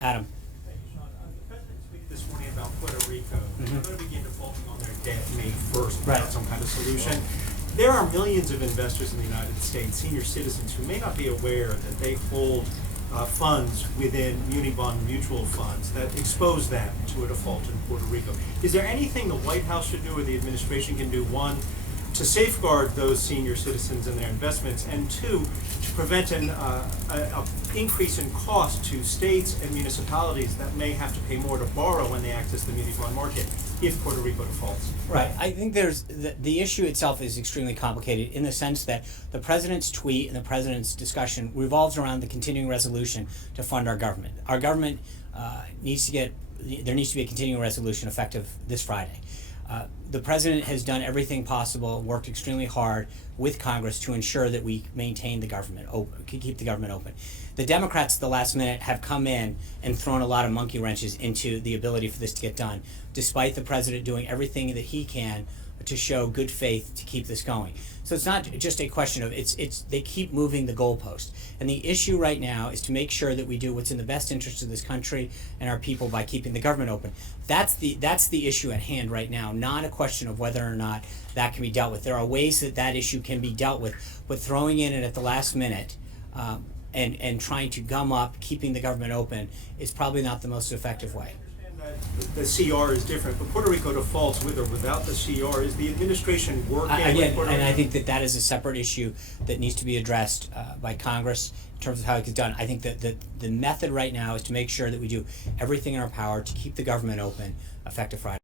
Adam. Thank you, Sean. The President speak this morning about Puerto Rico. They're going to begin defaulting on their debt May 1st without some kind of solution. There are millions of investors in the United States, senior citizens, who may not be aware that they hold funds within muni bond mutual funds that expose them to a default in Puerto Rico. Is there anything the White House should do or the administration can do, one, to safeguard those senior citizens and their investments, and two, to prevent an increase in cost to states and municipalities that may have to pay more to borrow when they access the muni bond market if Puerto Rico defaults? Right. I think there's the issue itself is extremely complicated in the sense that the president's tweet and the president's discussion revolves around the continuing resolution to fund our government. Our government needs to be a continuing resolution effective this Friday. The president has done everything possible, worked extremely hard with Congress to ensure that we maintain the government open, keep the government open. The Democrats at the last minute have come in and thrown a lot of monkey wrenches into the ability for this to get done, despite the president doing everything that he can to show good faith to keep this going. So it's not just a question of they keep moving the goalpost. And the issue right now is to make sure that we do what's in the best interest of this country and our people by keeping the government open. That's the issue at hand right now, not a question of whether or not that can be dealt with. There are ways that issue can be dealt with, but throwing in it at the last minute and trying to gum up keeping the government open is probably not the most effective way. The CR is different, but Puerto Rico defaults with or without the CR. Is the administration working with Puerto Rico? And I think that is a separate issue that needs to be addressed by Congress in terms of how it gets done. I think that the method right now is to make sure that we do everything in our power to keep the government open effective Friday.